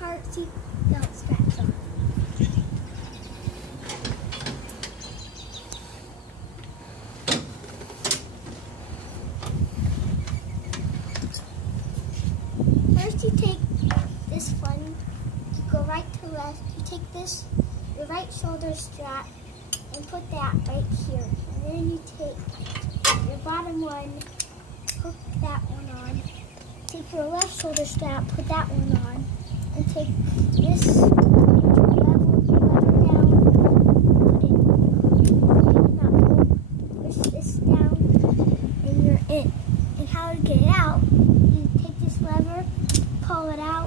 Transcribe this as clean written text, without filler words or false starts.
car seat belt straps on. First you take this one, you go right to left, you take this, your right shoulder strap, and put that right here. And then you take your bottom one, hook that one on. Take your left shoulder strap, put that one on, and take this lever down, push this down, and you're in. And how to get it out, you take this lever, pull it out,